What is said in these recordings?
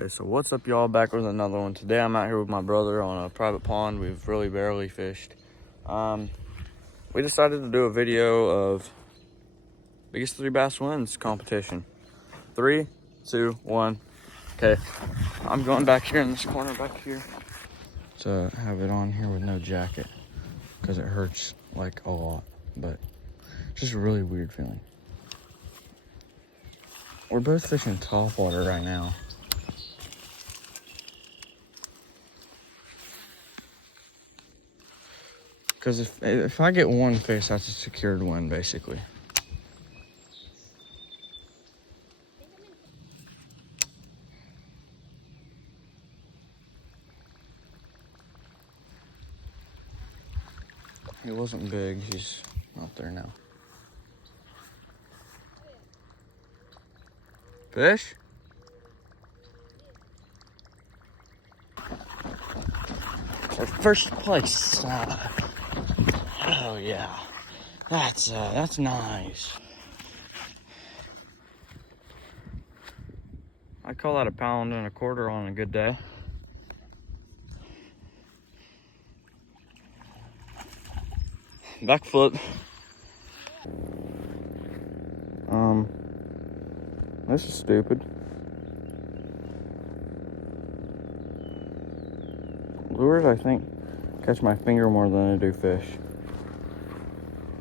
Okay, so what's up, y'all? Back with another one. Today I'm out here with my brother on a private pond. We've really barely fished. We decided to do a video of biggest 3 bass wins competition. 3, 2, 1. Okay, I'm going back here in this corner back here to have it on here with no jacket because it hurts like a lot, but it's just a really weird feeling. We're both fishing top water right now. Because if I get one fish, that's a secured win, basically. He wasn't big, he's out there now. Fish? For first place. Oh yeah, that's nice. I call that a 1.25 pounds on a good day. Back foot. This is stupid. Lures, I think, catch my finger more than they do fish.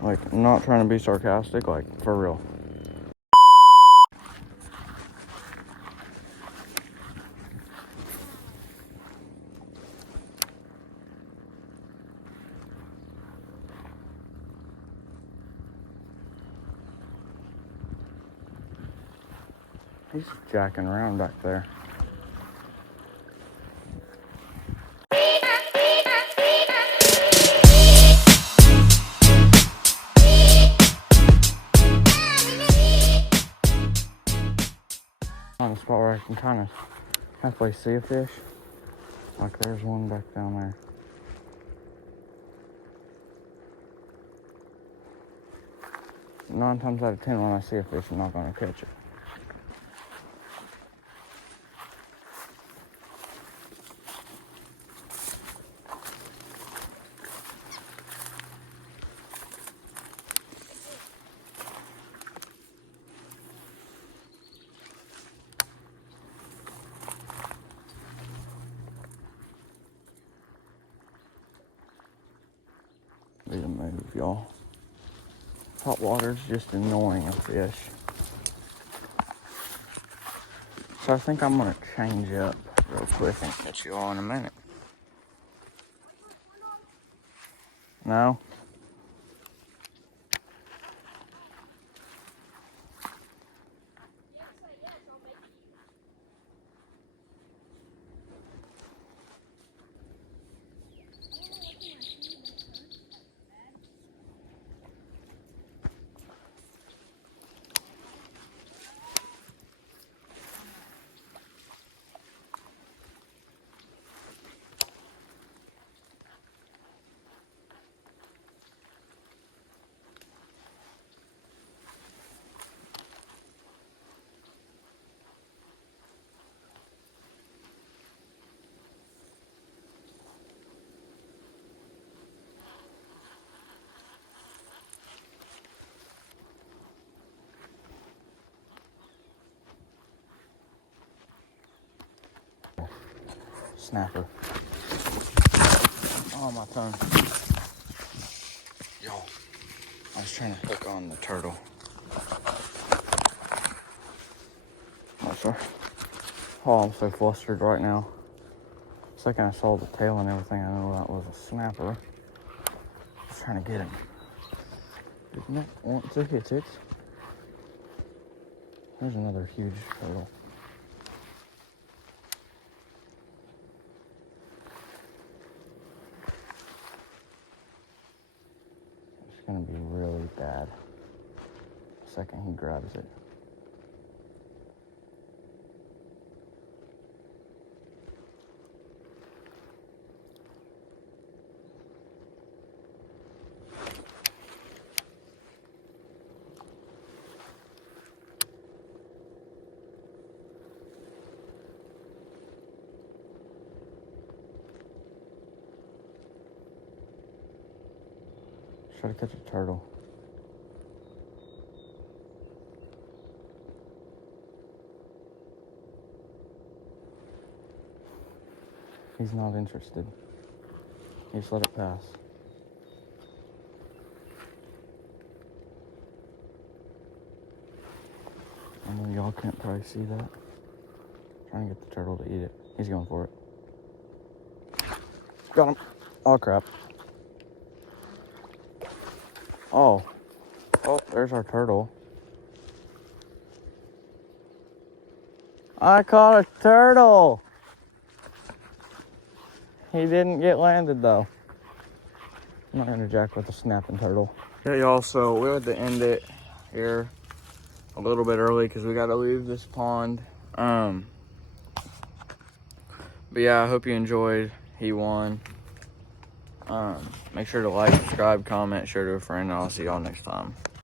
Like, I'm not trying to be sarcastic, like, for real. He's jacking around back there. On a spot where I can kind of halfway see a fish. Like there's one back down there. Nine times out of 10 when I see a fish, I'm not going to catch it. Need to move, y'all. Hot water's just annoying a fish. So I think I'm gonna change up real quick and catch you all in a minute. No? Snapper. Oh, my tongue. Y'all, I was trying to hook on the turtle. Oh, sorry. Oh, I'm so flustered right now. The second I saw the tail and everything, I knew that was a snapper. Just trying to get him. Did not want to hit it. There's another huge turtle. It's gonna be really bad the second he grabs it. Try to catch a turtle. He's not interested. He just let it pass. I know y'all can't probably see that. Trying to get the turtle to eat it. He's going for it. Got him. Oh, crap. Oh. Oh, there's our turtle. I caught a turtle. He didn't get landed, though. I'm not going to jack with a snapping turtle. Yeah, y'all, so we had to end it here a little bit early because we got to leave this pond. But yeah, I hope you enjoyed. He won. Make sure to like, subscribe, comment, share to a friend, and I'll see y'all next time.